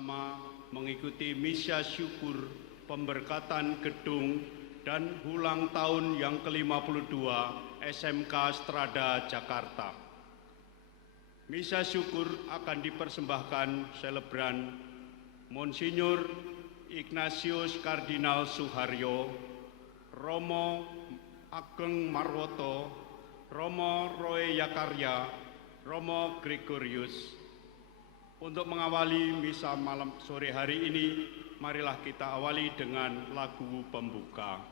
bersama mengikuti misa syukur pemberkatan gedung dan ulang tahun yang ke-52 SMK Strada Jakarta. Misa syukur akan dipersembahkan selebran Monsinyur Ignatius Kardinal Suharyo, Romo Ageng Marwoto, Romo Roy Yakarya, Romo Gregorius. Untuk mengawali misa malam sore hari ini, marilah kita awali dengan lagu pembuka.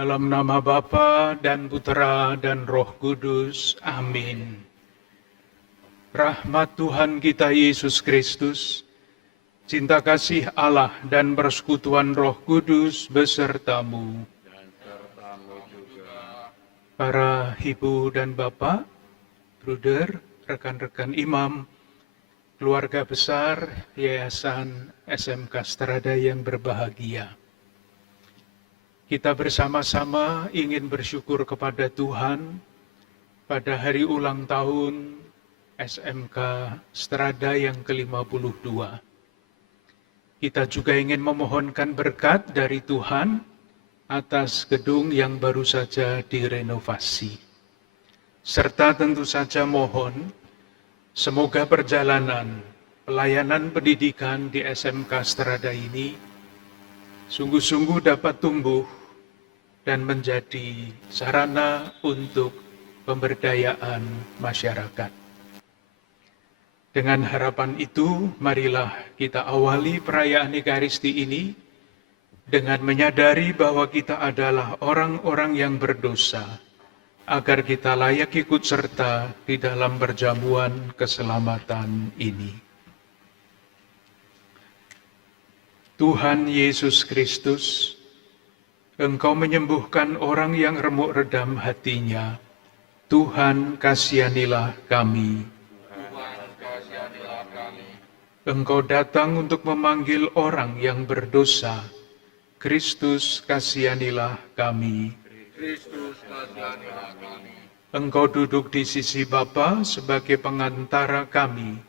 Dalam nama Bapa dan Putera dan Roh Kudus. Amin. Rahmat Tuhan kita Yesus Kristus, cinta kasih Allah dan persekutuan Roh Kudus besertamu. Para ibu dan bapak, bruder, rekan-rekan imam, keluarga besar Yayasan SMK Strada yang berbahagia. Kita bersama-sama ingin bersyukur kepada Tuhan pada hari ulang tahun SMK Strada yang ke-52. Kita juga ingin memohonkan berkat dari Tuhan atas gedung yang baru saja direnovasi. Serta tentu saja mohon semoga perjalanan pelayanan pendidikan di SMK Strada ini sungguh-sungguh dapat tumbuh dan menjadi sarana untuk pemberdayaan masyarakat. Dengan harapan itu, marilah kita awali perayaan Ekaristi ini dengan menyadari bahwa kita adalah orang-orang yang berdosa, agar kita layak ikut serta di dalam perjamuan keselamatan ini. Tuhan Yesus Kristus, Engkau menyembuhkan orang yang remuk redam hatinya. Tuhan, kasihanilah kami. Engkau datang untuk memanggil orang yang berdosa. Kristus, kasihanilah kami. Engkau duduk di sisi Bapa sebagai pengantara kami.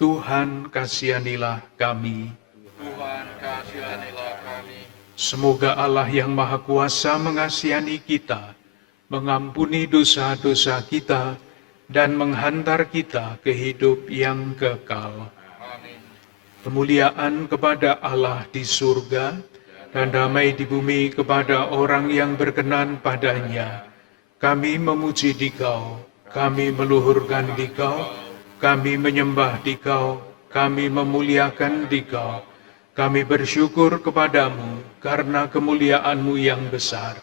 Tuhan, kasihanilah kami. Semoga Allah yang Maha Kuasa mengasihani kita, mengampuni dosa-dosa kita, dan menghantar kita ke hidup yang kekal. Amin. Kemuliaan kepada Allah di surga, dan damai di bumi kepada orang yang berkenan padanya. Kami memuji Dikau, kami meluhurkan Dikau, kami menyembah Dikau, kami memuliakan Dikau. Kami bersyukur kepadamu karena kemuliaan-Mu yang besar.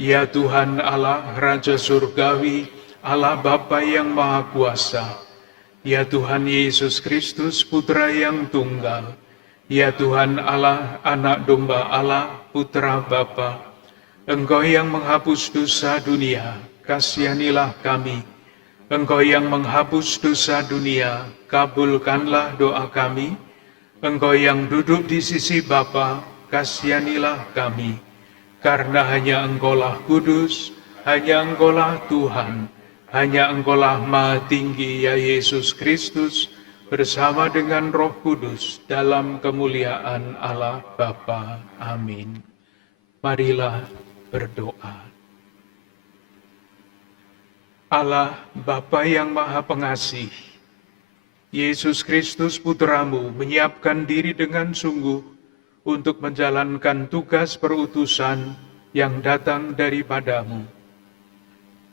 Ya Tuhan Allah, Raja Surgawi, Allah Bapa yang Maha Kuasa. Ya Tuhan Yesus Kristus, Putra yang Tunggal. Ya Tuhan Allah, Anak Domba Allah, Putra Bapa. Engkau yang menghapus dosa dunia, kasihanilah kami. Engkau yang menghapus dosa dunia, kabulkanlah doa kami. Engkau yang duduk di sisi Bapa, kasihanilah kami. Karena hanya Engkaulah kudus, hanya Engkaulah Tuhan, hanya Engkaulah Maha Tinggi, ya Yesus Kristus, bersama dengan Roh Kudus dalam kemuliaan Allah Bapa. Amin. Marilah berdoa. Allah Bapa yang Maha Pengasih, Yesus Kristus Putramu menyiapkan diri dengan sungguh untuk menjalankan tugas perutusan yang datang daripadamu.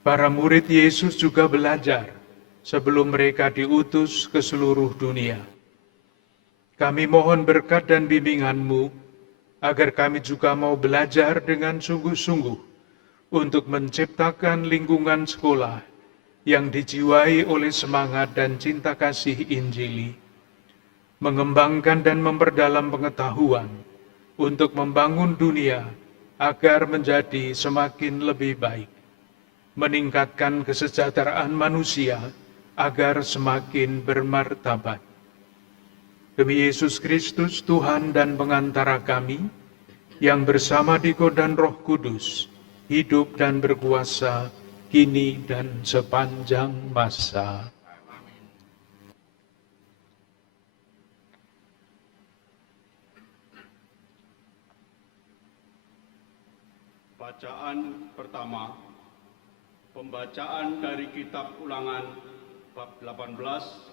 Para murid Yesus juga belajar sebelum mereka diutus ke seluruh dunia. Kami mohon berkat dan bimbingan-Mu, agar kami juga mau belajar dengan sungguh-sungguh untuk menciptakan lingkungan sekolah yang dijiwai oleh semangat dan cinta kasih Injili, mengembangkan dan memperdalam pengetahuan untuk membangun dunia agar menjadi semakin lebih baik, meningkatkan kesejahteraan manusia agar semakin bermartabat. Demi Yesus Kristus, Tuhan dan pengantara kami, yang bersama Diko dan Roh Kudus, hidup dan berkuasa, kini dan sepanjang masa. Bacaan pertama, pembacaan dari kitab Ulangan bab 18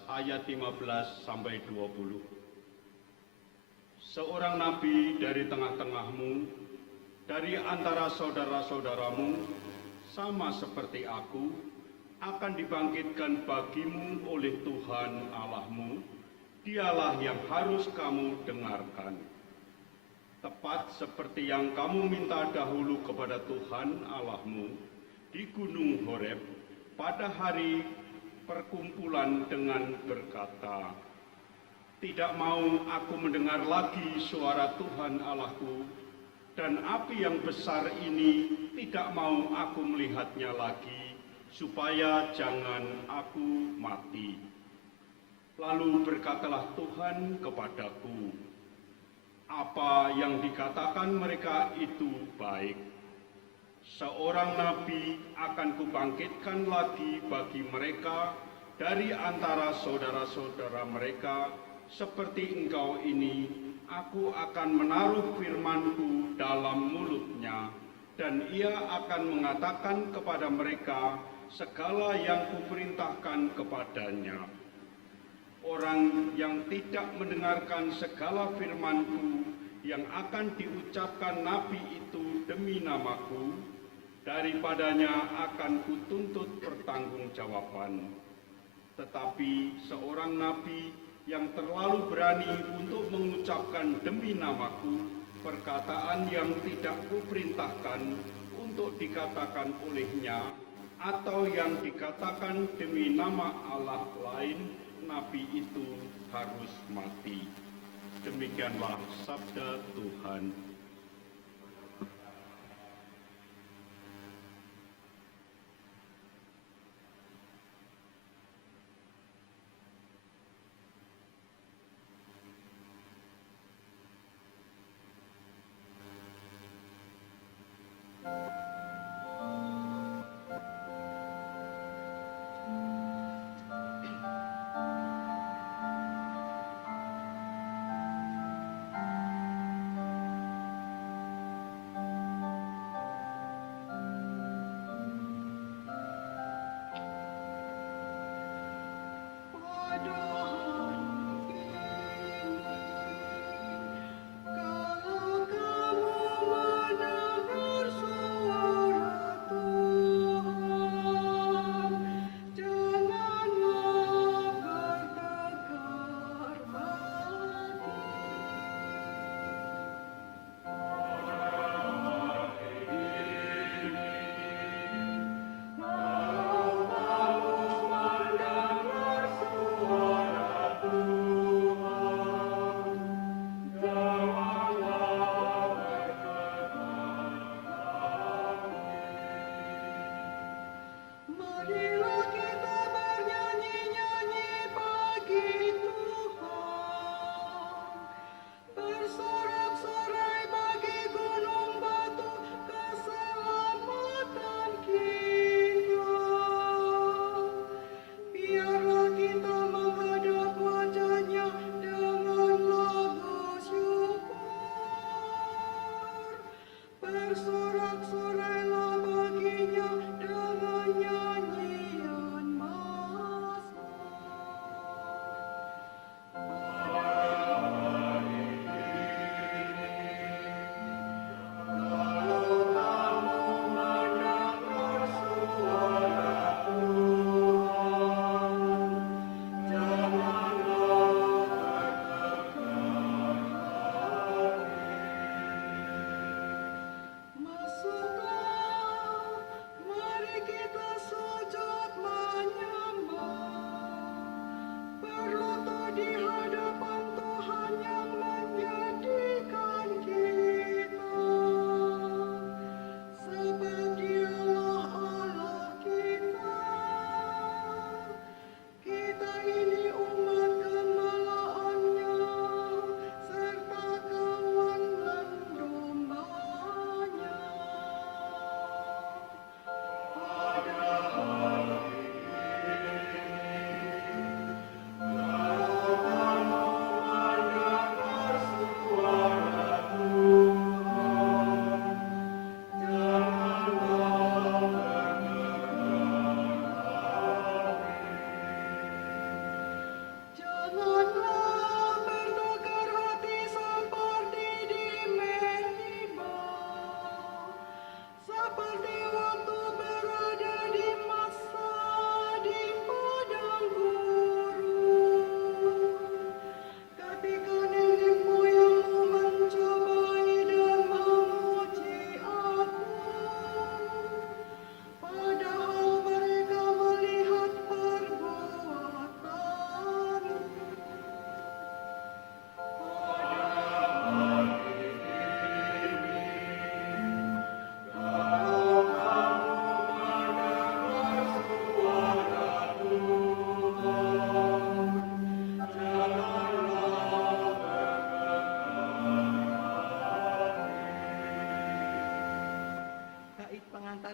ayat 15 sampai 20. Seorang nabi dari tengah-tengahmu, dari antara saudara-saudaramu, sama seperti aku, akan dibangkitkan bagimu oleh Tuhan Allahmu. Dialah yang harus kamu dengarkan. Tepat seperti yang kamu minta dahulu kepada Tuhan Allahmu di Gunung Horeb pada hari perkumpulan dengan berkata, "Tidak mau aku mendengar lagi suara Tuhan Allahku, dan api yang besar ini tidak mau aku melihatnya lagi, supaya jangan aku mati." Lalu berkatalah Tuhan kepadaku, "Apa yang dikatakan mereka itu baik. Seorang nabi akan kubangkitkan lagi bagi mereka dari antara saudara-saudara mereka, seperti engkau ini. Aku akan menaruh firman-Ku dalam mulutnya, dan ia akan mengatakan kepada mereka segala yang kuperintahkan kepadanya. Orang yang tidak mendengarkan segala firman-Ku yang akan diucapkan nabi itu demi nama-Ku, daripadanya akan kutuntut pertanggungjawaban. Tetapi seorang nabi yang terlalu berani untuk mengucapkan demi nama-Ku perkataan yang tidak kuperintahkan untuk dikatakan olehnya, atau yang dikatakan demi nama Allah lain, nabi itu harus mati." Demikianlah sabda Tuhan.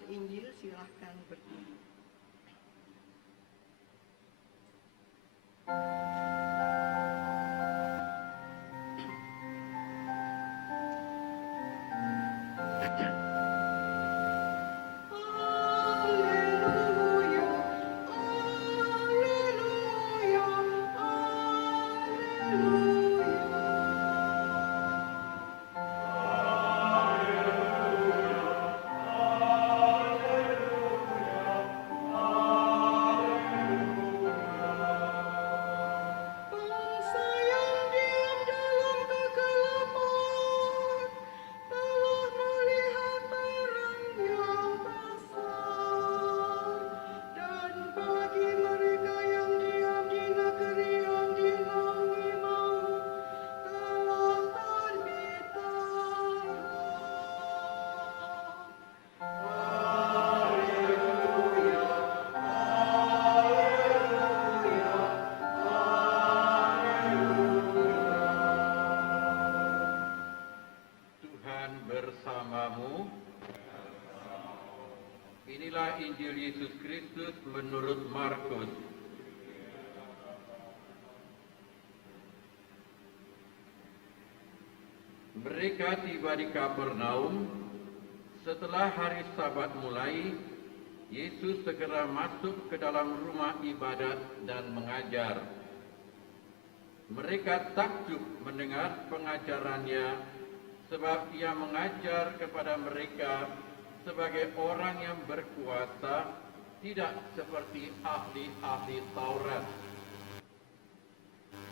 mendengar Injil silahkan berdiri. Haleluya, haleluya, haleluya. Bangsa yang diam dalam kegelapan telah melihat terang yang besar. Dan bagi mereka yang diam di negeri yang dinaungi maut telah terbit terang. Haleluya, Tuhan bersamamu. Inilah Injil Yesus Kristus menurut Markus. Mereka tiba di Kapernaum. Setelah hari Sabat mulai, Yesus segera masuk ke dalam rumah ibadat dan mengajar. Mereka takjub mendengar pengajarannya, sebab ia mengajar kepada mereka sebagai orang yang berkuasa, tidak seperti ahli-ahli Taurat.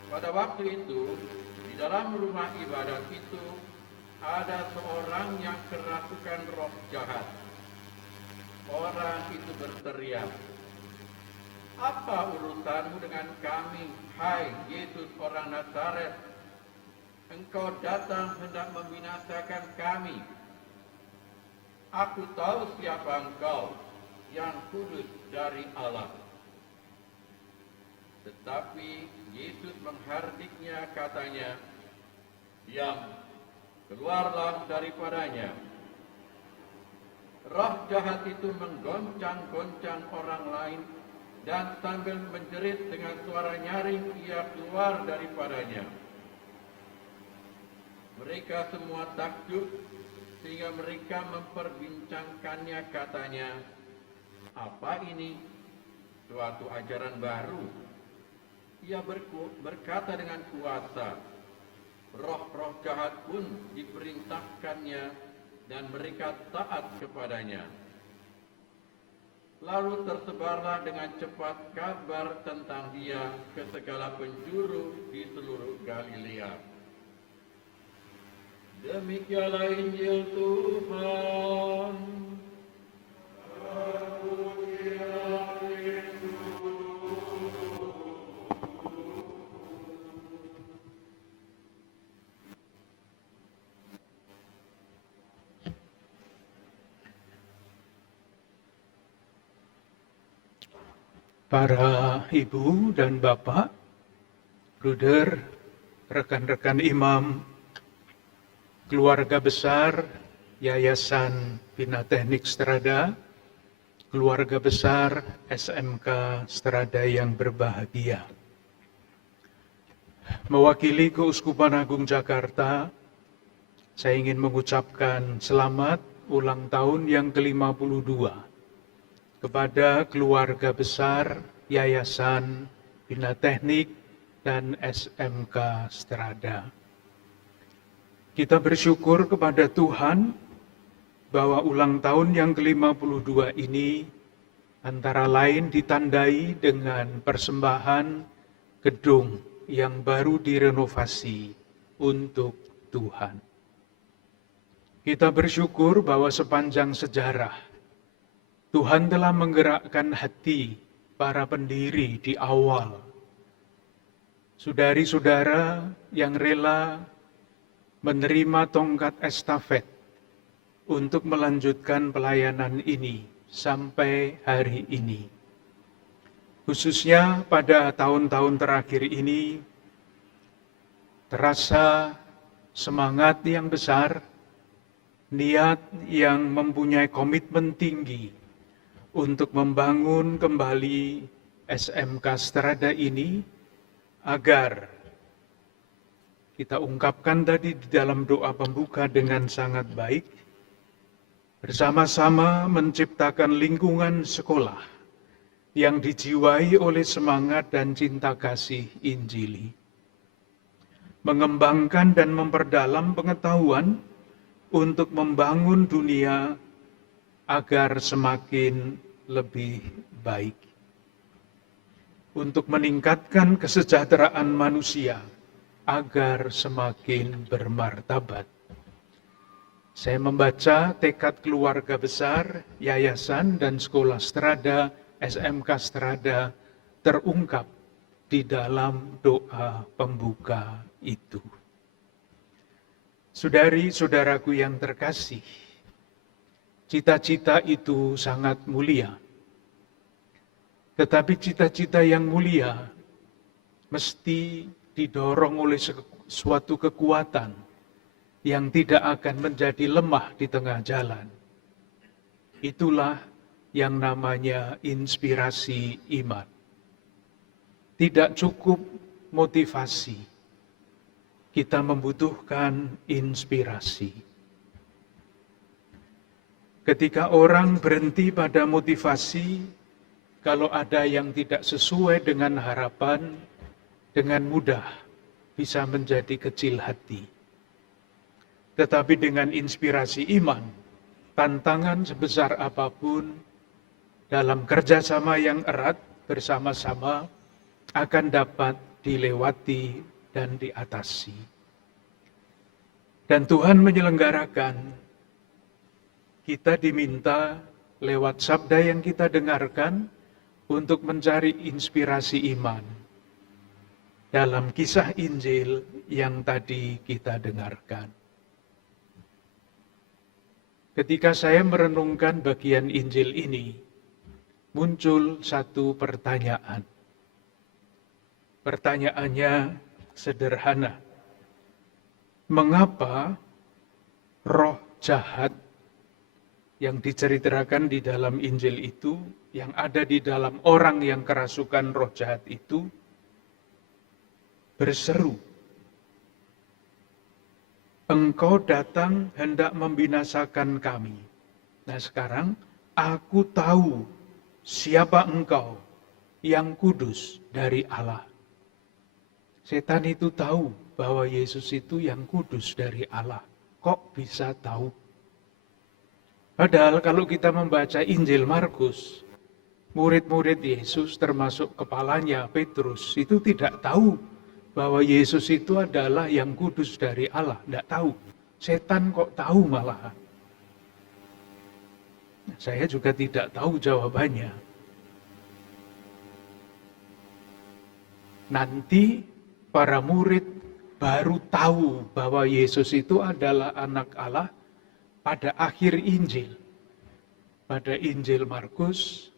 Pada waktu itu, di dalam rumah ibadat itu, ada seorang yang kerasukan roh jahat. Orang itu berteriak, "Apa urusanmu dengan kami, hai Yesus orang Nazaret? Engkau datang hendak membinasakan kami. Aku tahu siapa engkau, yang kudus dari Allah." Tetapi Yesus menghardiknya, katanya, "Diam, keluarlah daripadanya." Roh jahat itu menggoncang-goncang orang lain, dan sambil menjerit dengan suara nyaring ia keluar daripadanya. Mereka semua takjub, sehingga mereka memperbincangkannya, katanya, "Apa ini? Suatu ajaran baru. Ia berkata dengan kuasa. Roh-roh jahat pun diperintahkannya, dan mereka taat kepadanya." Lalu tersebarlah dengan cepat kabar tentang dia ke segala penjuru di seluruh Galilea. Demikianlah Injil Tuhan. Para ibu dan bapak, bruder, rekan-rekan imam, keluarga besar Yayasan Bina Teknik Strada, keluarga besar SMK Strada yang berbahagia. Mewakili Keuskupan Agung Jakarta, saya ingin mengucapkan selamat ulang tahun yang ke-52 kepada keluarga besar Yayasan Bina Teknik dan SMK Strada. Kita bersyukur kepada Tuhan bahwa ulang tahun yang ke-52 ini antara lain ditandai dengan persembahan gedung yang baru direnovasi untuk Tuhan. Kita bersyukur bahwa sepanjang sejarah Tuhan telah menggerakkan hati para pendiri di awal. Saudari-saudara yang rela menerima tongkat estafet untuk melanjutkan pelayanan ini sampai hari ini. Khususnya pada tahun-tahun terakhir ini, terasa semangat yang besar, niat yang mempunyai komitmen tinggi untuk membangun kembali SMK Strada ini agar kita ungkapkan tadi di dalam doa pembuka dengan sangat baik, bersama-sama menciptakan lingkungan sekolah yang dijiwai oleh semangat dan cinta kasih Injili, mengembangkan dan memperdalam pengetahuan untuk membangun dunia agar semakin lebih baik, untuk meningkatkan kesejahteraan manusia agar semakin bermartabat. Saya membaca tekad keluarga besar, yayasan dan sekolah Strada, SMK Strada terungkap di dalam doa pembuka itu. Saudari-saudaraku yang terkasih, cita-cita itu sangat mulia. Tetapi cita-cita yang mulia mesti didorong oleh suatu kekuatan yang tidak akan menjadi lemah di tengah jalan. Itulah yang namanya inspirasi iman. Tidak cukup motivasi, kita membutuhkan inspirasi. Ketika orang berhenti pada motivasi, kalau ada yang tidak sesuai dengan harapan, dengan mudah bisa menjadi kecil hati. Tetapi dengan inspirasi iman, tantangan sebesar apapun, dalam kerjasama yang erat bersama-sama akan dapat dilewati dan diatasi. Dan Tuhan menyelenggarakan, kita diminta lewat sabda yang kita dengarkan untuk mencari inspirasi iman dalam kisah Injil yang tadi kita dengarkan. Ketika saya merenungkan bagian Injil ini, muncul satu pertanyaan. Pertanyaannya sederhana. Mengapa roh jahat yang diceritakan di dalam Injil itu, yang ada di dalam orang yang kerasukan roh jahat itu, berseru, "Engkau datang hendak membinasakan kami." Nah sekarang, aku tahu siapa engkau yang kudus dari Allah. Setan itu tahu bahwa Yesus itu yang kudus dari Allah. Kok bisa tahu? Padahal kalau kita membaca Injil Markus, murid-murid Yesus termasuk kepalanya Petrus itu tidak tahu bahwa Yesus itu adalah yang kudus dari Allah. Tidak tahu. Setan kok tahu malahan. Saya juga tidak tahu jawabannya. Nanti para murid baru tahu bahwa Yesus itu adalah anak Allah pada akhir Injil. Pada Injil Markus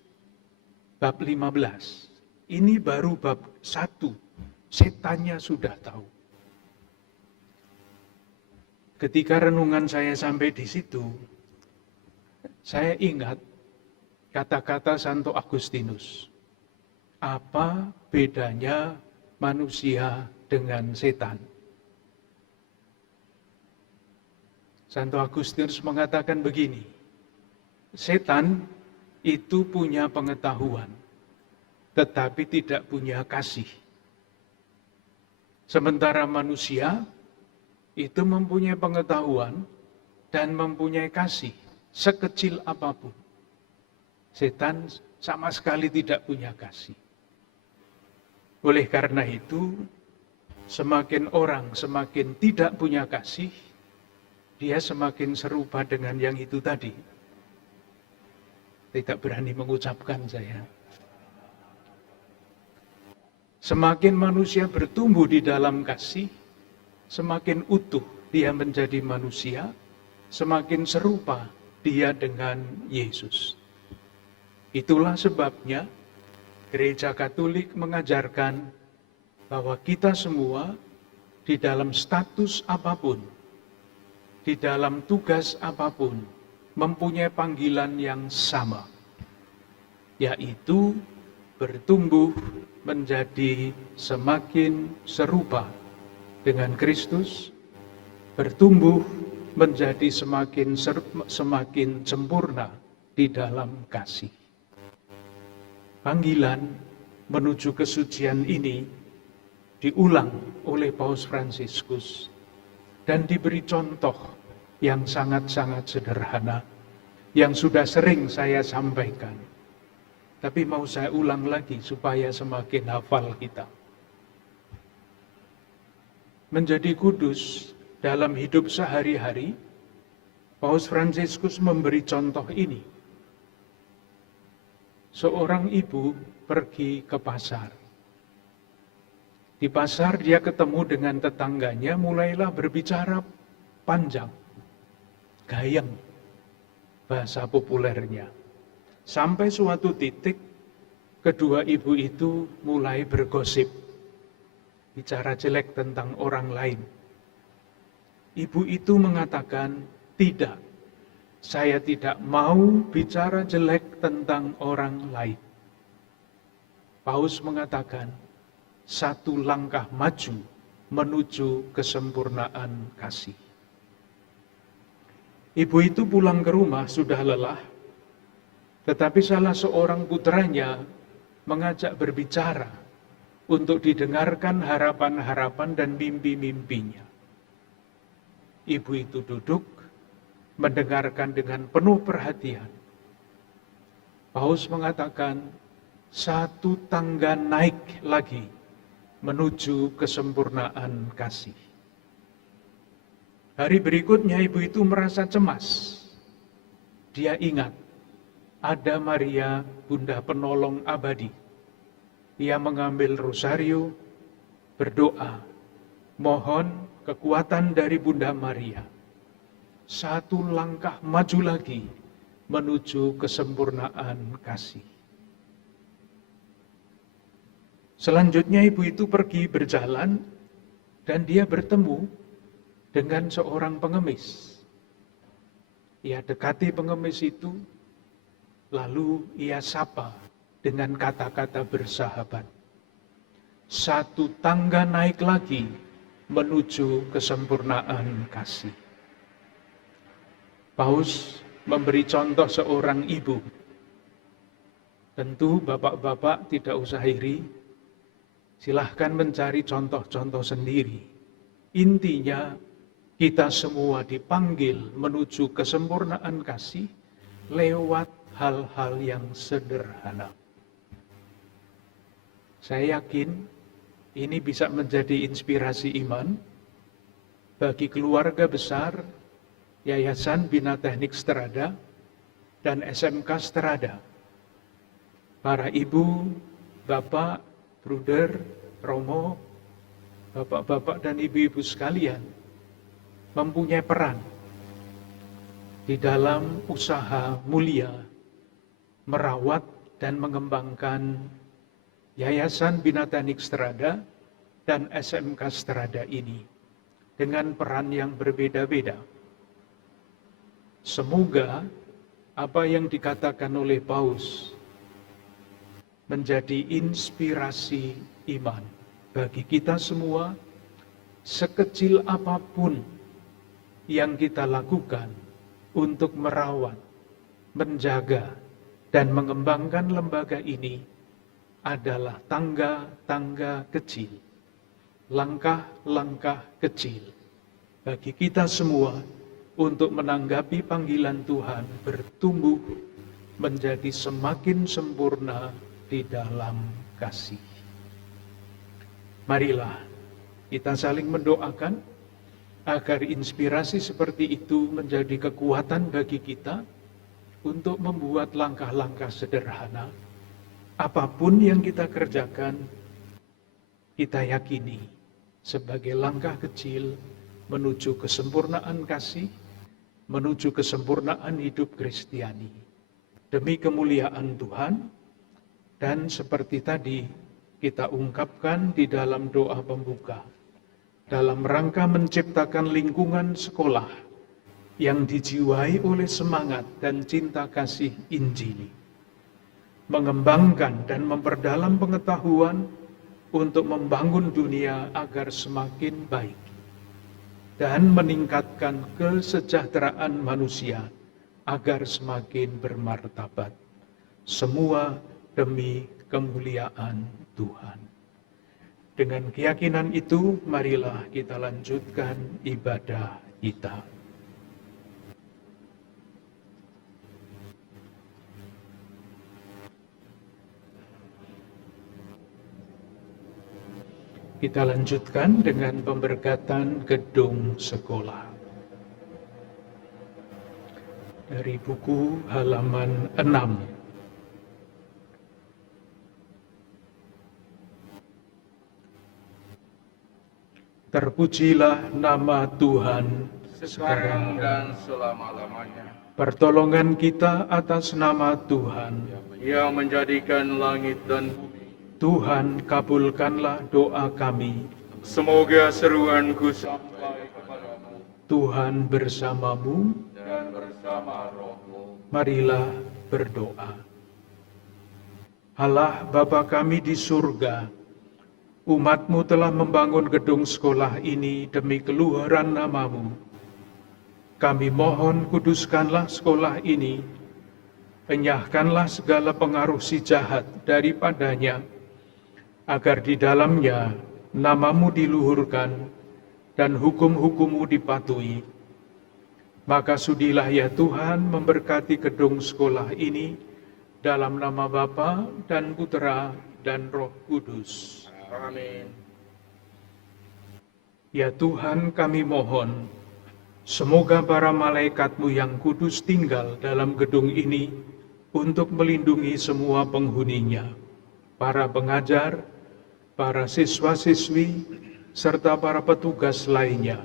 bab 15. Ini baru bab 1. Setannya sudah tahu. Ketika renungan saya sampai di situ, saya ingat kata-kata Santo Agustinus. Apa bedanya manusia dengan setan? Santo Agustinus mengatakan begini, setan itu punya pengetahuan, tetapi tidak punya kasih. Sementara manusia itu mempunyai pengetahuan dan mempunyai kasih sekecil apapun. Setan sama sekali tidak punya kasih. Oleh karena itu, semakin orang semakin tidak punya kasih, dia semakin serupa dengan yang itu tadi. Tidak berani mengucapkan saya. Semakin manusia bertumbuh di dalam kasih, semakin utuh dia menjadi manusia, semakin serupa dia dengan Yesus. Itulah sebabnya Gereja Katolik mengajarkan bahwa kita semua di dalam status apapun, di dalam tugas apapun mempunyai panggilan yang sama, yaitu bertumbuh menjadi semakin serupa dengan Kristus, bertumbuh menjadi semakin sempurna di dalam kasih. Panggilan menuju kesucian ini diulang oleh Paus Fransiskus dan diberi contoh yang sangat-sangat sederhana yang sudah sering saya sampaikan. Tapi mau saya ulang lagi supaya semakin hafal kita. Menjadi kudus dalam hidup sehari-hari, Paus Fransiskus memberi contoh ini. Seorang ibu pergi ke pasar. Di pasar dia ketemu dengan tetangganya, mulailah berbicara panjang, gayeng, bahasa populernya. Sampai suatu titik, kedua ibu itu mulai bergosip, bicara jelek tentang orang lain. Ibu itu mengatakan, tidak, saya tidak mau bicara jelek tentang orang lain. Paus mengatakan, satu langkah maju menuju kesempurnaan kasih. Ibu itu pulang ke rumah sudah lelah, tetapi salah seorang putranya mengajak berbicara untuk didengarkan harapan-harapan dan mimpi-mimpinya. Ibu itu duduk, mendengarkan dengan penuh perhatian. Paus mengatakan, satu tangga naik lagi menuju kesempurnaan kasih. Hari berikutnya ibu itu merasa cemas. Dia ingat, ada Maria, Bunda Penolong Abadi. Ia mengambil rosario, berdoa, mohon kekuatan dari Bunda Maria. Satu langkah maju lagi menuju kesempurnaan kasih. Selanjutnya ibu itu pergi berjalan dan dia bertemu dengan seorang pengemis. Ia dekati pengemis itu, lalu ia sapa dengan kata-kata bersahabat. Satu tangga naik lagi menuju kesempurnaan kasih. Paus memberi contoh seorang ibu. Tentu bapak-bapak tidak usah iri, silahkan mencari contoh-contoh sendiri. Intinya kita semua dipanggil menuju kesempurnaan kasih lewat hal-hal yang sederhana. Saya yakin ini bisa menjadi inspirasi iman bagi keluarga besar Yayasan Bina Teknik Strada dan SMK Strada. Para ibu, bapak, bruder, romo, bapak-bapak dan ibu-ibu sekalian mempunyai peran di dalam usaha mulia merawat dan mengembangkan Yayasan Bina Teknik Strada dan SMK Strada ini dengan peran yang berbeda-beda. Semoga apa yang dikatakan oleh Paus menjadi inspirasi iman bagi kita semua, sekecil apapun yang kita lakukan untuk merawat, menjaga, dan mengembangkan lembaga ini adalah tangga-tangga kecil, langkah-langkah kecil bagi kita semua untuk menanggapi panggilan Tuhan bertumbuh menjadi semakin sempurna di dalam kasih. Marilah kita saling mendoakan agar inspirasi seperti itu menjadi kekuatan bagi kita untuk membuat langkah-langkah sederhana. Apapun yang kita kerjakan, kita yakini sebagai langkah kecil menuju kesempurnaan kasih, menuju kesempurnaan hidup Kristiani. Demi kemuliaan Tuhan, dan seperti tadi kita ungkapkan di dalam doa pembuka, dalam rangka menciptakan lingkungan sekolah yang dijiwai oleh semangat dan cinta kasih Injil, mengembangkan dan memperdalam pengetahuan untuk membangun dunia agar semakin baik, dan meningkatkan kesejahteraan manusia agar semakin bermartabat. Semua demi kemuliaan Tuhan. Dengan keyakinan itu, marilah kita lanjutkan ibadah kita. Kita lanjutkan dengan pemberkatan gedung sekolah. Dari buku halaman 6. Terpujilah nama Tuhan sekarang dan selama-lamanya. Pertolongan kita atas nama Tuhan. Yang menjadikan langit dan bumi. Tuhan, kabulkanlah doa kami. Semoga seruanku sampai kepadamu Tuhan bersamamu. dan bersama rohmu. Marilah berdoa. Allah Bapa kami di surga, umat-Mu telah membangun gedung sekolah ini demi keluhuran nama-Mu. Kami mohon kuduskanlah sekolah ini, enyahkanlah segala pengaruh si jahat daripadanya, agar di dalamnya nama-Mu diluhurkan dan hukum-hukum-Mu dipatuhi. Maka sudilah ya Tuhan memberkati gedung sekolah ini dalam nama Bapa dan Putera dan Roh Kudus. Amin. Ya Tuhan, kami mohon, semoga para malaikat-Mu yang kudus tinggal dalam gedung ini untuk melindungi semua penghuninya, para pengajar, para siswa-siswi, serta para petugas lainnya.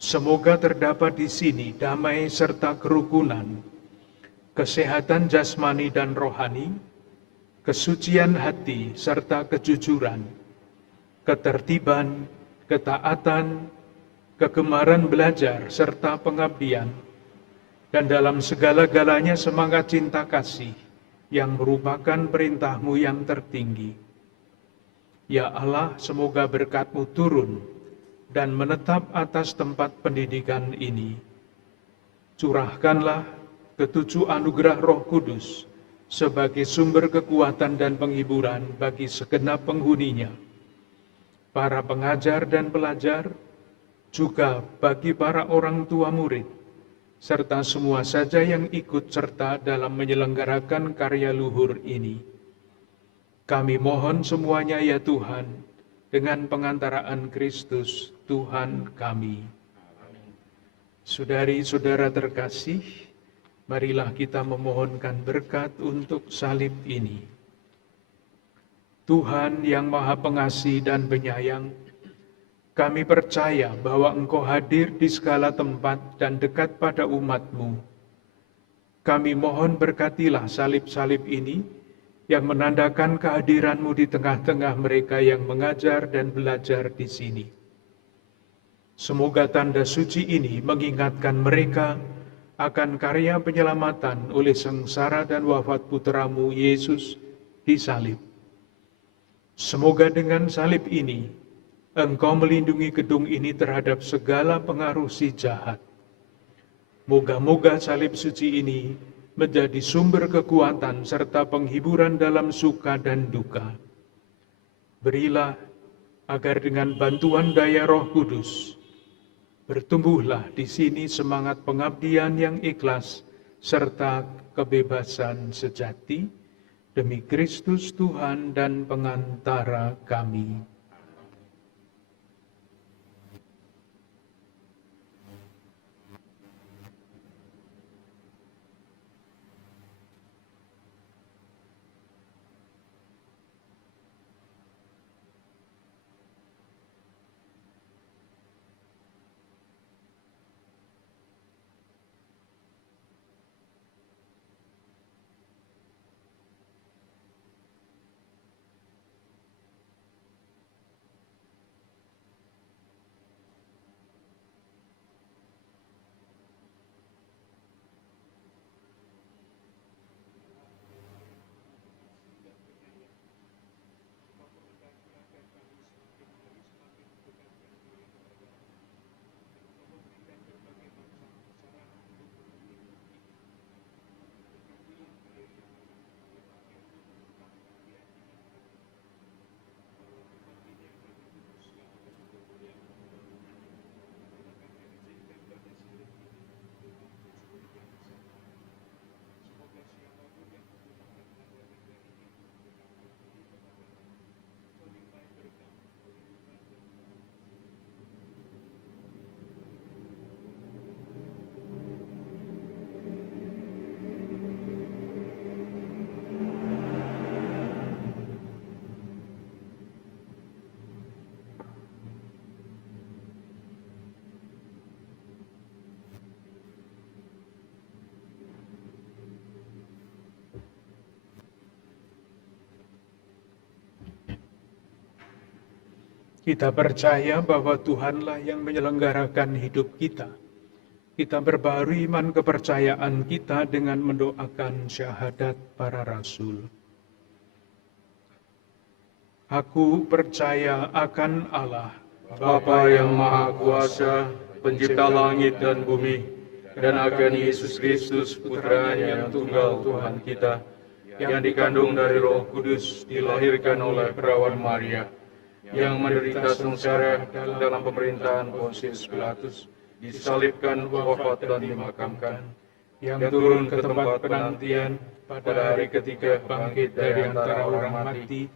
Semoga terdapat di sini damai serta kerukunan, kesehatan jasmani dan rohani, kesucian hati serta kejujuran, ketertiban, ketaatan, kegemaran belajar serta pengabdian, dan dalam segala-galanya semangat cinta kasih yang merupakan perintah-Mu yang tertinggi. Ya Allah, semoga berkat-Mu turun dan menetap atas tempat pendidikan ini. Curahkanlah ketujuh anugerah Roh Kudus sebagai sumber kekuatan dan penghiburan bagi segenap penghuninya, para pengajar dan pelajar, juga bagi para orang tua murid, serta semua saja yang ikut serta dalam menyelenggarakan karya luhur ini. Kami mohon semuanya ya Tuhan, dengan pengantaraan Kristus Tuhan kami. Saudari-saudara terkasih, marilah kita memohonkan berkat untuk salib ini. Tuhan yang Maha Pengasih dan Penyayang, kami percaya bahwa Engkau hadir di segala tempat dan dekat pada umat-Mu. Kami mohon berkatilah salib-salib ini yang menandakan kehadiran-Mu di tengah-tengah mereka yang mengajar dan belajar di sini. Semoga tanda suci ini mengingatkan mereka akan karya penyelamatan oleh sengsara dan wafat Putra-Mu Yesus di salib. Semoga dengan salib ini, Engkau melindungi gedung ini terhadap segala pengaruh si jahat. Moga-moga salib suci ini menjadi sumber kekuatan serta penghiburan dalam suka dan duka. Berilah agar dengan bantuan daya Roh Kudus, bertumbuhlah di sini semangat pengabdian yang ikhlas serta kebebasan sejati demi Kristus Tuhan dan pengantara kami. Kita percaya bahwa Tuhanlah yang menyelenggarakan hidup kita. Kita berbaharui iman kepercayaan kita dengan mendoakan syahadat para rasul. Aku percaya akan Allah, Bapa yang Maha Kuasa, pencipta langit dan bumi, dan akan Yesus Kristus, putranya yang tunggal Tuhan kita, yang dikandung dari Roh Kudus, dilahirkan oleh perawan Maria, yang menderita sengsara dalam pemerintahan Pontius Pilatus, disalibkan, wafat dan dimakamkan, yang turun ke tempat penantian pada hari ketiga bangkit dari antara orang mati,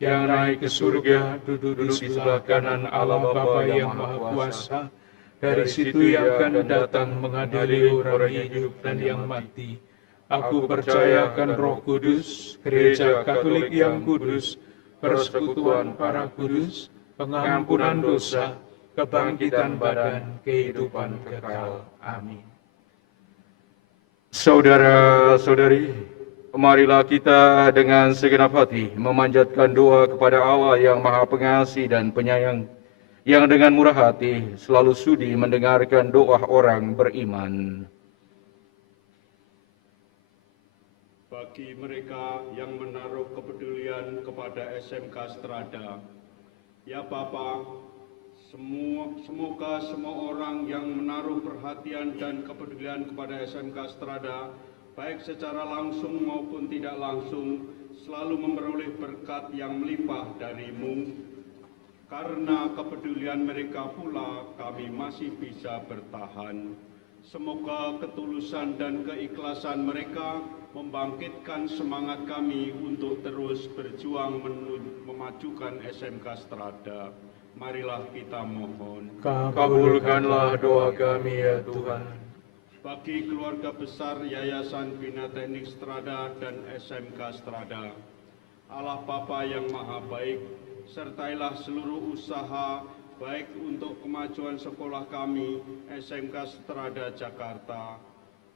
yang naik ke surga, duduk di sebelah kanan Allah Bapa yang Maha Kuasa. Dari situ yang akan datang mengadili orang hidup dan yang mati. Aku percaya akan Roh Kudus, Gereja Katolik yang kudus, persekutuan para kudus, pengampunan dosa, kebangkitan badan, kehidupan kekal. Amin. Saudara-saudari, marilah kita dengan segenap hati memanjatkan doa kepada Allah yang Maha Pengasih dan Penyayang, yang dengan murah hati selalu sudi mendengarkan doa orang beriman. Bagi mereka yang menaruh kepedulian kepada SMK Strada, ya Bapa, semoga semua orang yang menaruh perhatian dan kepedulian kepada SMK Strada, baik secara langsung maupun tidak langsung, selalu memperoleh berkat yang melimpah dari-Mu. Karena kepedulian mereka pula kami masih bisa bertahan. Semoga ketulusan dan keikhlasan mereka membangkitkan semangat kami untuk terus berjuang memajukan SMK Strada. Marilah kita mohon. Kabulkanlah doa kami ya Tuhan. Bagi keluarga besar Yayasan Bina Teknik Strada dan SMK Strada, Allah Bapa yang Maha Baik, sertailah seluruh usaha baik untuk kemajuan sekolah kami SMK Strada Jakarta.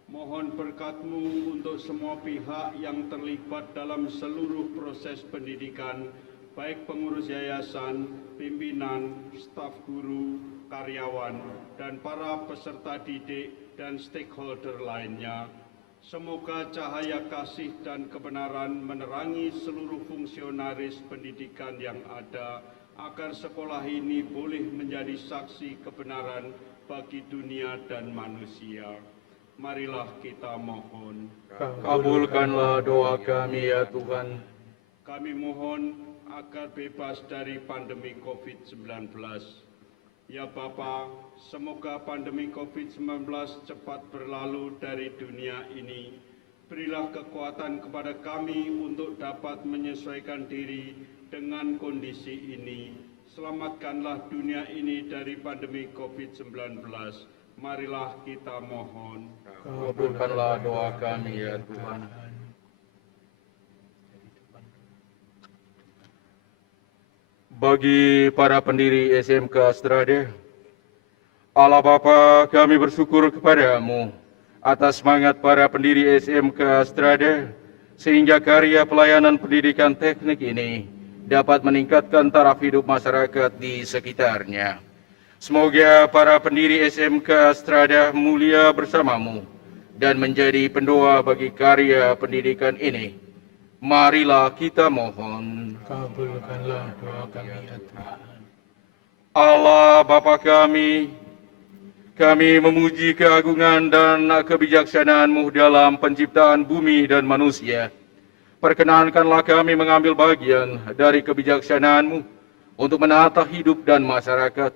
Mohon berkat-Mu untuk semua pihak yang terlibat dalam seluruh proses pendidikan, baik pengurus yayasan, pimpinan, staf guru, karyawan, dan para peserta didik dan stakeholder lainnya. Semoga cahaya kasih dan kebenaran menerangi seluruh fungsionaris pendidikan yang ada, agar sekolah ini boleh menjadi saksi kebenaran bagi dunia dan manusia. Marilah kita mohon. Kabulkanlah doa kami ya Tuhan. Kami mohon agar bebas dari pandemi COVID-19. Ya Bapa, semoga pandemi COVID-19 cepat berlalu dari dunia ini. Berilah kekuatan kepada kami untuk dapat menyesuaikan diri dengan kondisi ini. Selamatkanlah dunia ini dari pandemi COVID-19. Marilah kita mohon. Kabulkanlah doa kami ya Tuhan. Bagi para pendiri SMK Strada, Allah Bapa, kami bersyukur kepadamu atas semangat para pendiri SMK Strada, sehingga karya pelayanan pendidikan teknik ini dapat meningkatkan taraf hidup masyarakat di sekitarnya. Semoga para pendiri SMK Strada mulia bersamamu dan menjadi pendoa bagi karya pendidikan ini. Marilah kita mohon. Kabulkanlah doa kami ya Tuhan. Allah Bapa kami memuji keagungan dan kebijaksanaan-Mu dalam penciptaan bumi dan manusia. Perkenankanlah kami mengambil bagian dari kebijaksanaan-Mu untuk menata hidup dan masyarakat.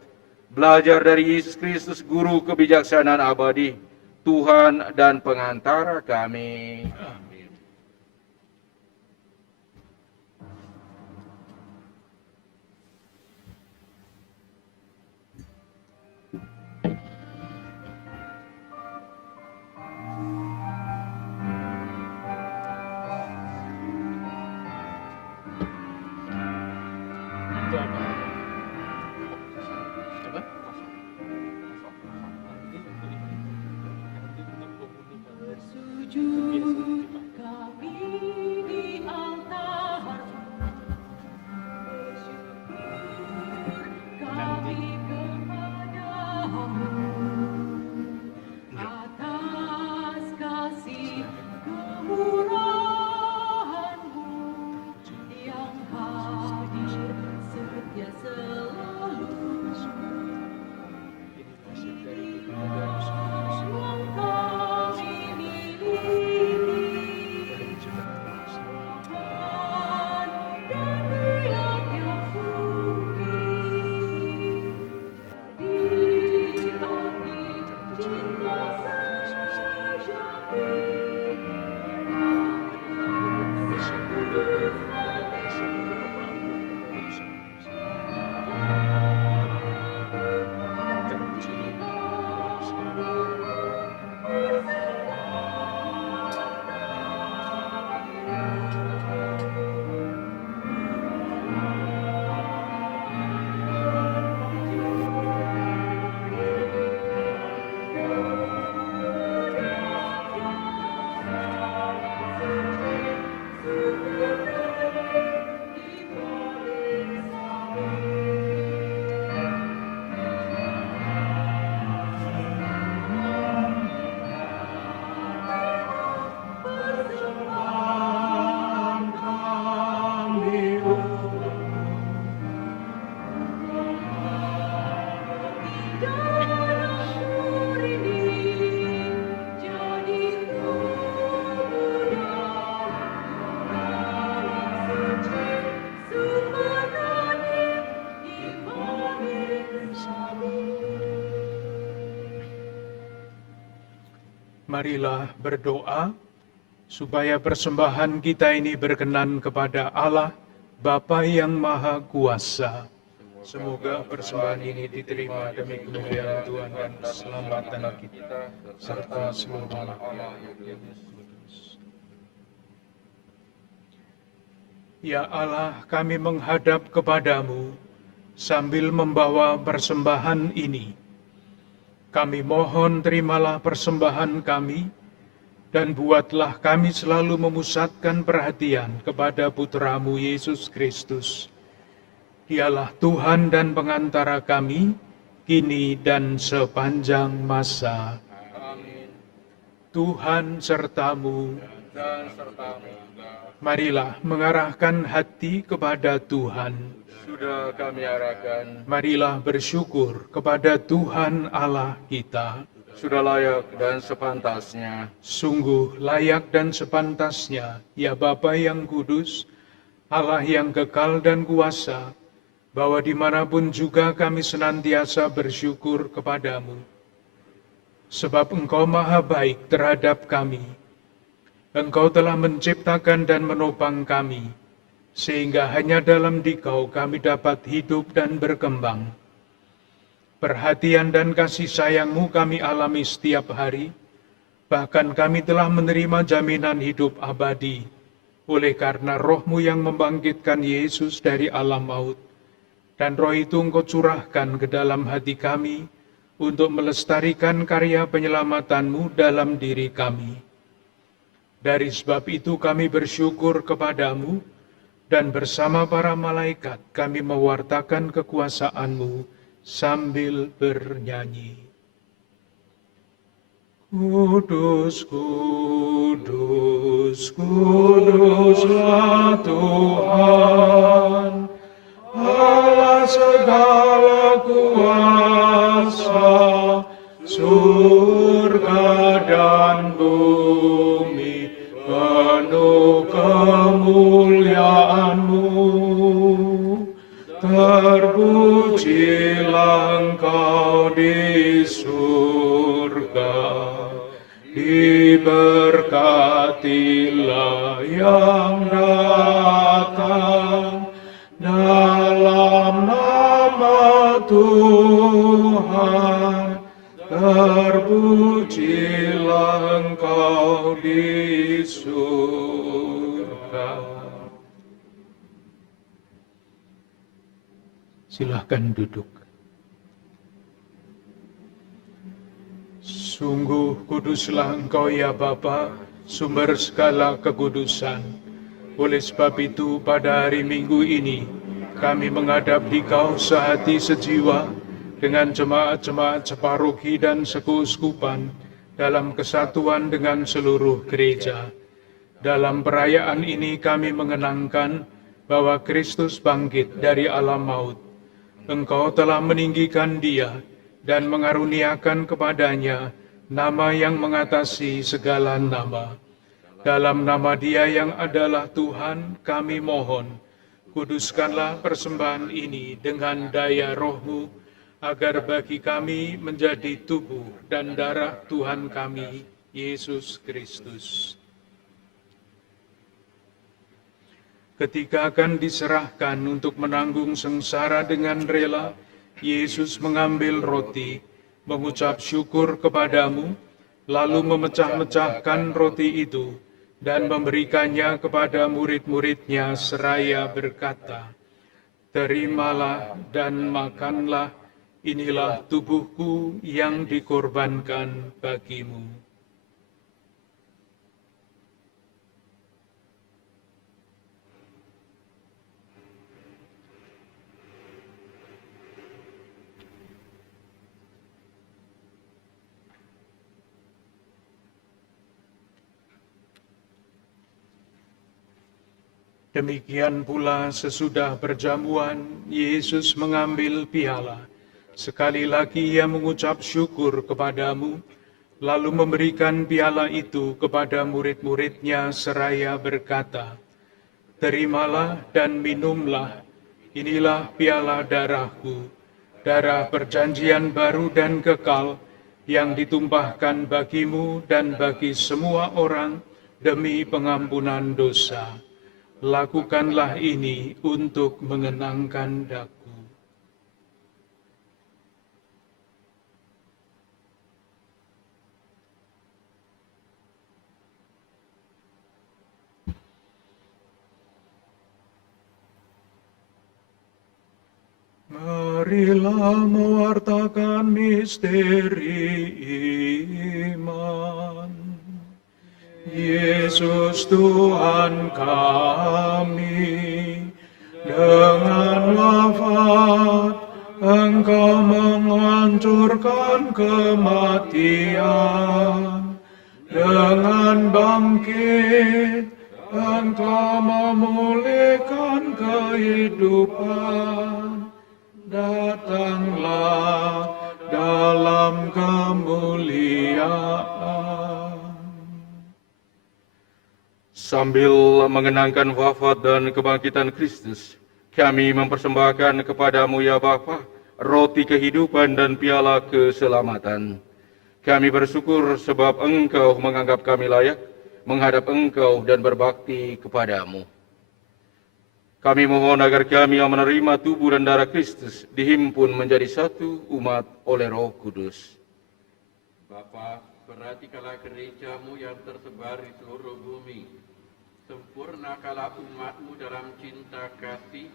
Belajar dari Yesus Kristus, Guru kebijaksanaan abadi, Tuhan dan pengantara kami. Bersujud kami di altar, bersyukur Marilah berdoa supaya persembahan kita ini berkenan kepada Allah, Bapa yang Maha Kuasa. Semoga persembahan ini diterima demi kemuliaan Tuhan dan keselamatan kita, serta seluruh Allah yang kudus. Ya Allah, kami menghadap kepadamu sambil membawa persembahan ini. Kami mohon terimalah persembahan kami, dan buatlah kami selalu memusatkan perhatian kepada Putra-Mu Yesus Kristus. Dialah Tuhan dan pengantara kami, kini dan sepanjang masa. Amin. Tuhan sertamu. Dan sertamu. Marilah mengarahkan hati kepada Tuhan. Sudah kami arahkan, Marilah bersyukur kepada Tuhan Allah kita. sudah layak dan sepantasnya. Sungguh layak dan sepantasnya, ya Bapa yang kudus, Allah yang kekal dan kuasa, bahwa dimanapun juga kami senantiasa bersyukur kepadamu. Sebab Engkau maha baik terhadap kami. Engkau telah menciptakan dan menopang kami, sehingga hanya dalam Dikau kami dapat hidup dan berkembang. Perhatian dan kasih sayang-Mu kami alami setiap hari, bahkan kami telah menerima jaminan hidup abadi, oleh karena Roh-Mu yang membangkitkan Yesus dari alam maut. Dan Roh itu Engkau curahkan ke dalam hati kami, untuk melestarikan karya penyelamatan-Mu dalam diri kami. Dari sebab itu kami bersyukur kepadamu, dan bersama para malaikat kami mewartakan kekuasaan-Mu sambil bernyanyi. Kudus, kudus, kuduslah Tuhan, Allah segala kuasa, surga dan bumi penuh kemuliaan-Mu. Terpujilah Engkau di surga, diberkatilah yang datang dalam nama Tuhan. Terpujilah Engkau di surga. Silahkan duduk. Sungguh kuduslah Engkau ya Bapa, sumber segala kekudusan. Oleh sebab itu pada hari Minggu ini, kami menghadap Dikau sehati sejiwa dengan jemaat-jemaat separoki dan sekeuskupan dalam kesatuan dengan seluruh gereja. Dalam perayaan ini kami mengenangkan bahwa Kristus bangkit dari alam maut. Engkau telah meninggikan Dia dan mengaruniakan kepadanya nama yang mengatasi segala nama. Dalam nama Dia yang adalah Tuhan, kami mohon, kuduskanlah persembahan ini dengan daya Roh-Mu, agar bagi kami menjadi tubuh dan darah Tuhan kami, Yesus Kristus. Ketika akan diserahkan untuk menanggung sengsara dengan rela, Yesus mengambil roti, mengucap syukur kepadamu, lalu memecah-mecahkan roti itu, dan memberikannya kepada murid-muridnya seraya berkata, "Terimalah dan makanlah, inilah tubuhku yang dikorbankan bagimu." Demikian pula sesudah perjamuan, Yesus mengambil piala. Sekali lagi Ia mengucap syukur kepadamu, lalu memberikan piala itu kepada murid-muridnya seraya berkata, "Terimalah dan minumlah, inilah piala darahku, darah perjanjian baru dan kekal, yang ditumpahkan bagimu dan bagi semua orang demi pengampunan dosa. Lakukanlah ini untuk mengenangkan daku. Marilah mewartakan misteri iman. Yesus Tuhan kami, dengan wafat Engkau menghancurkan kematian. Dengan bangkit Engkau memulihkan kehidupan. Datanglah dalam kemuliaan. Sambil mengenangkan wafat dan kebangkitan Kristus, kami mempersembahkan kepadamu ya Bapa, roti kehidupan dan piala keselamatan. Kami bersyukur sebab Engkau menganggap kami layak menghadap Engkau dan berbakti kepadamu. Kami mohon agar kami yang menerima tubuh dan darah Kristus dihimpun menjadi satu umat oleh Roh Kudus. Bapa, perhatikanlah gerejamu yang tersebar di seluruh bumi. Sempurnakanlah umatmu dalam cinta kasih,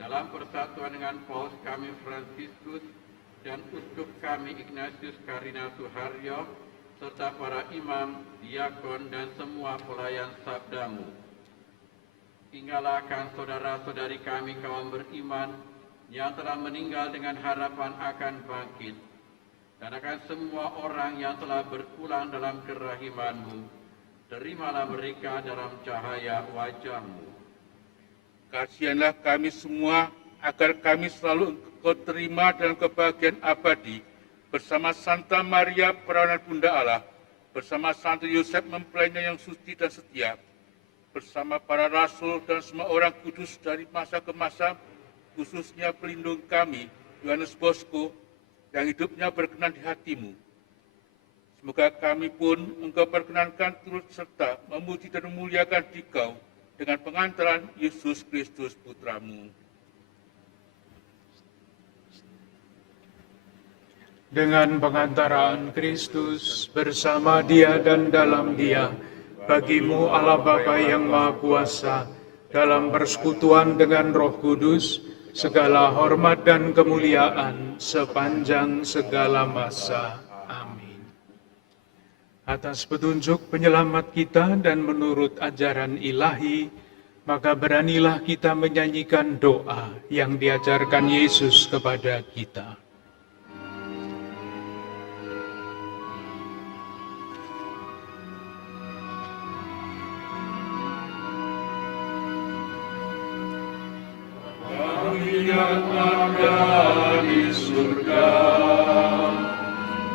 dalam persatuan dengan Paus kami Fransiskus dan uskup kami Ignatius Karina Suharyo, serta para imam, diakon, dan semua pelayan sabdamu. Tinggalkan saudara-saudari kami kaum beriman yang telah meninggal dengan harapan akan bangkit, dan akan semua orang yang telah berpulang dalam kerahiman-Mu. Terimalah mereka dalam cahaya wajah-Mu. Kasihanlah kami semua agar kami selalu Engkau terima dalam kebahagiaan abadi bersama Santa Maria Perawan Bunda Allah, bersama Santo Yosef mempelainya yang suci dan setia, bersama para rasul dan semua orang kudus dari masa ke masa, khususnya pelindung kami, Yohanes Bosco, yang hidupnya berkenan di hati-Mu. Semoga kami pun Engkau perkenankan turut serta memuji dan memuliakan Dikau dengan pengantaran Yesus Kristus Putra-Mu. Dengan pengantaraan Kristus bersama Dia dan dalam Dia, bagimu Allah Bapa yang Maha Kuasa, dalam persekutuan dengan Roh Kudus, segala hormat dan kemuliaan sepanjang segala masa. Amin. Atas petunjuk penyelamat kita dan menurut ajaran ilahi, maka beranilah kita menyanyikan doa yang diajarkan Yesus kepada kita. Yang ada di surga,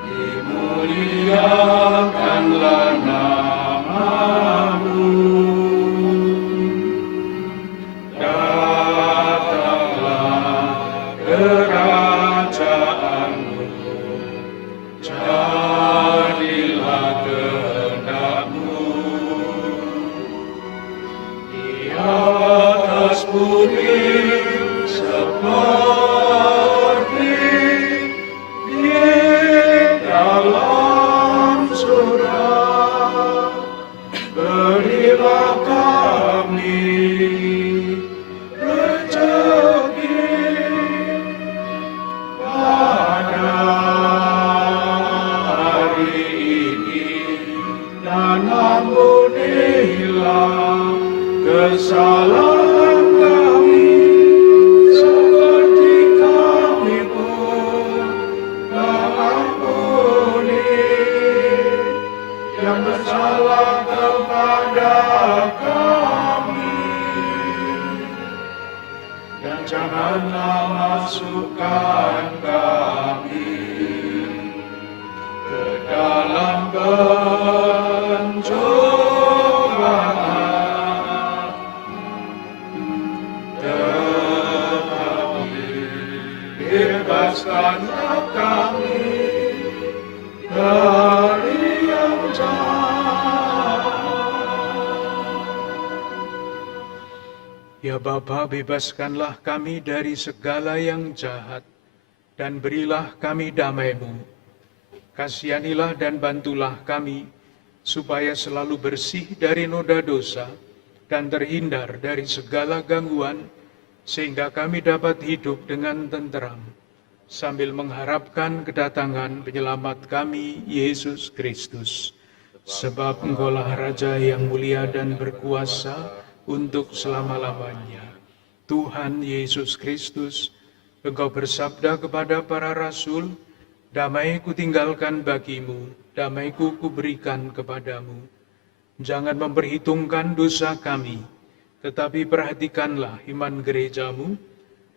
dimuliakanlah nama-Mu. Datanglah kerajaan-Mu, jadilah kehendak-Mu di atas bumi seperti di dalam surga. Berilah kami rezeki pada dari yang jahat. Ya Bapa, bebaskanlah kami dari segala yang jahat, dan berilah kami damai-Mu. Kasihanilah dan bantulah kami, supaya selalu bersih dari noda dosa, dan terhindar dari segala gangguan, sehingga kami dapat hidup dengan tenteram, sambil mengharapkan kedatangan penyelamat kami, Yesus Kristus. Sebab Engkaulah Raja yang mulia dan berkuasa untuk selama-lamanya. Tuhan Yesus Kristus, Engkau bersabda kepada para rasul, "Damai kutinggalkan bagimu, damai-Ku kuberikan kepadamu. Jangan memperhitungkan dosa kami, tetapi perhatikanlah iman gerejamu,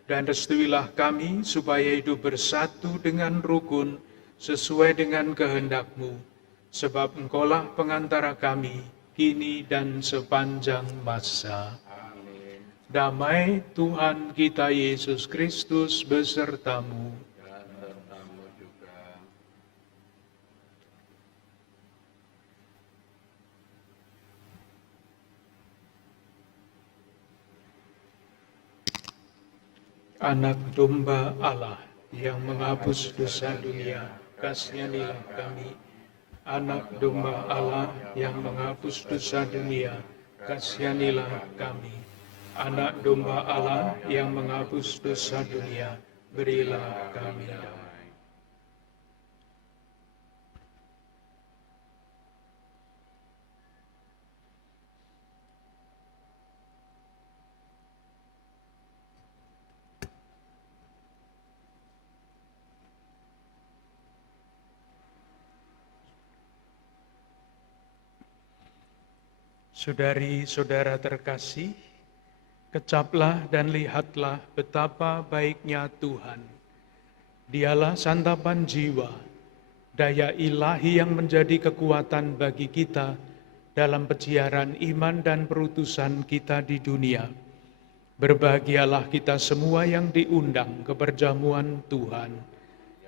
dan restuilah kami supaya hidup bersatu dengan rukun sesuai dengan kehendak-Mu, sebab Engkaulah pengantara kami, kini dan sepanjang masa." Amin. Damai Tuhan kita Yesus Kristus besertamu. Dan sertamu juga. Anak domba Allah yang menghapus dosa dunia, kasihanilah kami. Anak domba Allah yang menghapus dosa dunia, kasihanilah kami. Anak domba Allah yang menghapus dosa dunia, berilah kami damai. Saudari-saudara terkasih, kecaplah dan lihatlah betapa baiknya Tuhan. Dialah santapan jiwa, daya ilahi yang menjadi kekuatan bagi kita dalam peziaran iman dan perutusan kita di dunia. Berbahagialah kita semua yang diundang ke perjamuan Tuhan.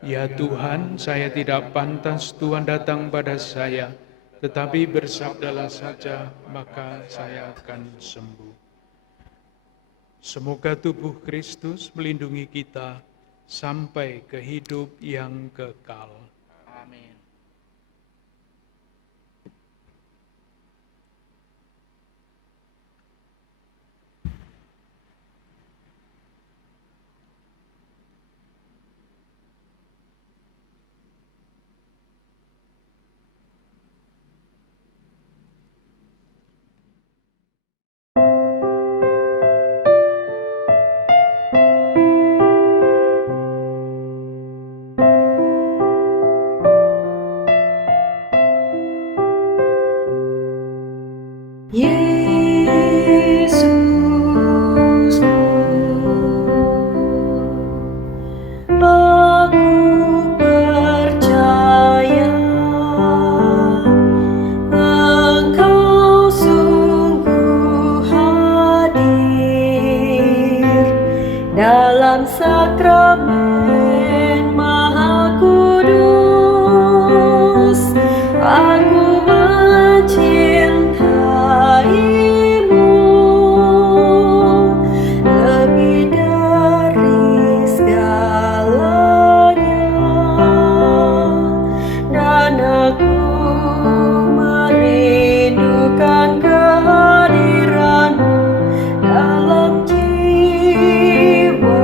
Ya Tuhan, saya tidak pantas Tuhan datang pada saya, tetapi bersabdalah saja, maka saya akan sembuh. Semoga tubuh Kristus melindungi kita sampai ke hidup yang kekal. Amin. Yesusku, aku percaya Engkau sungguh hadir dalam sakramen Maha Kudus. Aku mencintaimu lebih dari segalanya, dan aku merindukan kehadiranmu dalam jiwaku.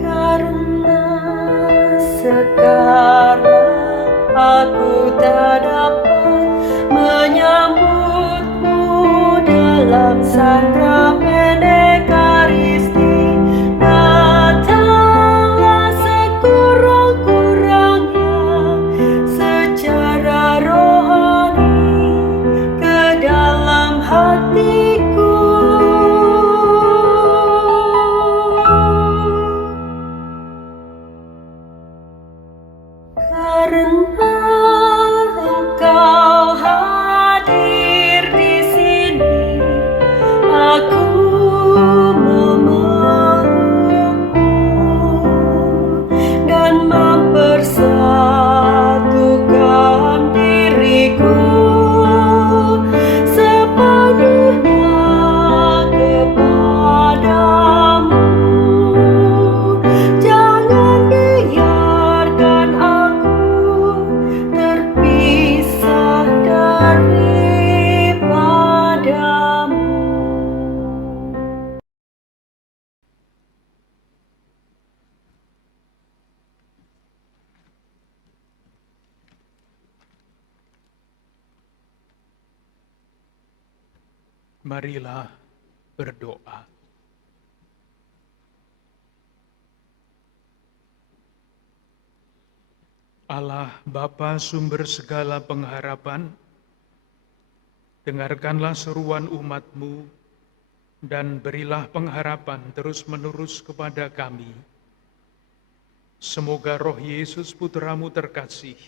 Karena sekarang aku tak dapat menyambutmu dalam sakramen Ekaristi. Datanglah sekurang-kurangnya secara rohani ke dalam hatiku. Karena Engkau hadir di sini, aku memelukmu Marilah berdoa. Allah Bapa sumber segala pengharapan, dengarkanlah seruan umat-Mu dan berilah pengharapan terus-menerus kepada kami. Semoga roh Yesus Putra-Mu terkasih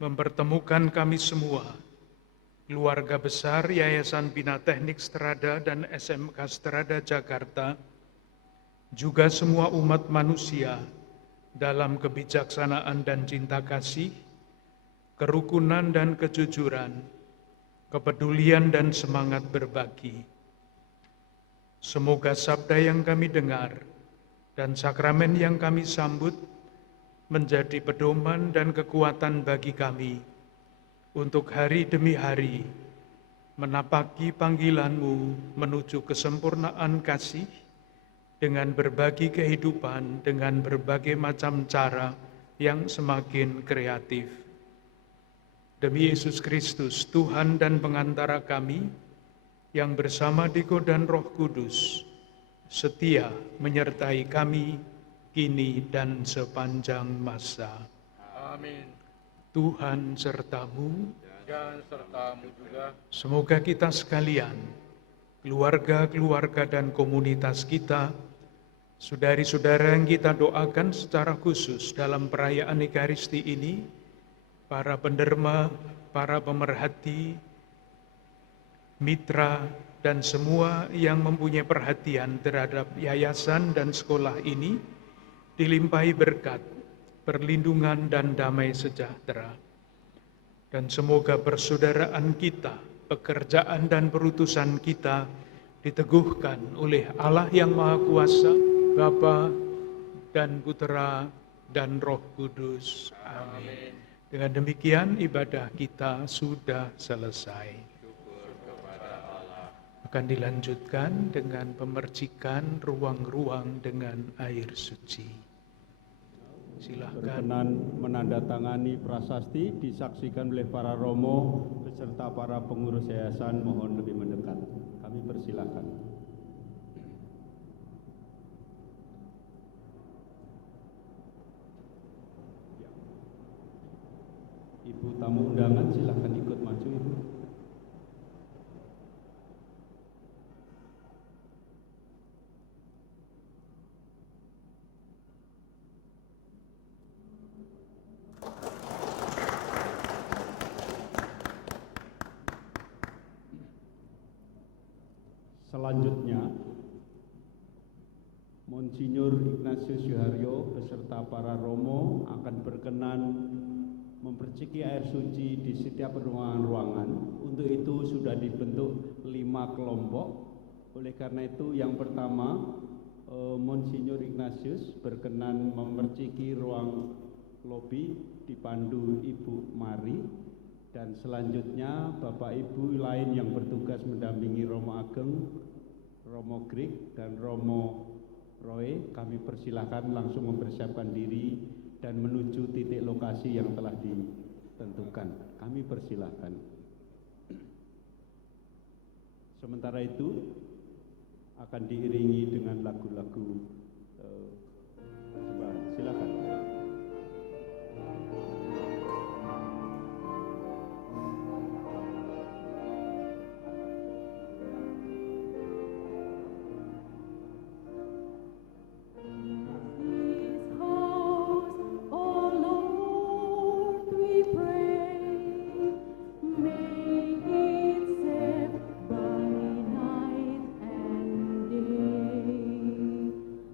mempertemukan kami semua, keluarga besar Yayasan Bina Teknik Strada dan SMK Strada Jakarta, juga semua umat manusia dalam kebijaksanaan dan cinta kasih, kerukunan dan kejujuran, kepedulian dan semangat berbagi. Semoga sabda yang kami dengar dan sakramen yang kami sambut menjadi pedoman dan kekuatan bagi kami untuk hari demi hari menapaki panggilan-Mu menuju kesempurnaan kasih dengan berbagi kehidupan dengan berbagai macam cara yang semakin kreatif. Demi Yesus Kristus, Tuhan dan pengantara kami, yang bersama Diko dan Roh Kudus, setia menyertai kami kini dan sepanjang masa. Amin. Tuhan sertamu, Dan sertamu juga. semoga kita sekalian, keluarga-keluarga dan komunitas kita, saudari-saudara yang kita doakan secara khusus dalam perayaan Ekaristi ini, para penderma, para pemerhati, mitra, dan semua yang mempunyai perhatian terhadap yayasan dan sekolah ini, dilimpahi berkat, perlindungan, dan damai sejahtera. Dan semoga persaudaraan kita, pekerjaan dan perutusan kita diteguhkan oleh Allah yang Maha Kuasa, Bapa dan Putra dan Roh Kudus. Amin. Dengan demikian ibadah kita sudah selesai. Akan dilanjutkan dengan pemercikan ruang-ruang dengan air suci. Silahkan. Berkenan menandatangani prasasti disaksikan oleh para romo beserta para pengurus yayasan, mohon lebih mendekat. Kami persilahkan. Ibu tamu undangan silahkan ikut maju, Ibu. Selanjutnya, Monsinyur Ignatius Suharyo beserta para romo akan berkenan memperciki air suci di setiap ruangan-ruangan. Untuk itu sudah dibentuk 5 kelompok. Oleh karena itu yang pertama, Monsinyur Ignatius berkenan memerciki ruang lobi dipandu Ibu Mari. Dan selanjutnya Bapak Ibu lain yang bertugas mendampingi Romo Ageng, Romo Grig, dan Romo Roy, kami persilahkan langsung mempersiapkan diri dan menuju titik lokasi yang telah ditentukan. Kami persilahkan. Sementara itu akan diiringi dengan lagu-lagu persembahan. Silakan.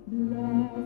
Bless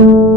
Thank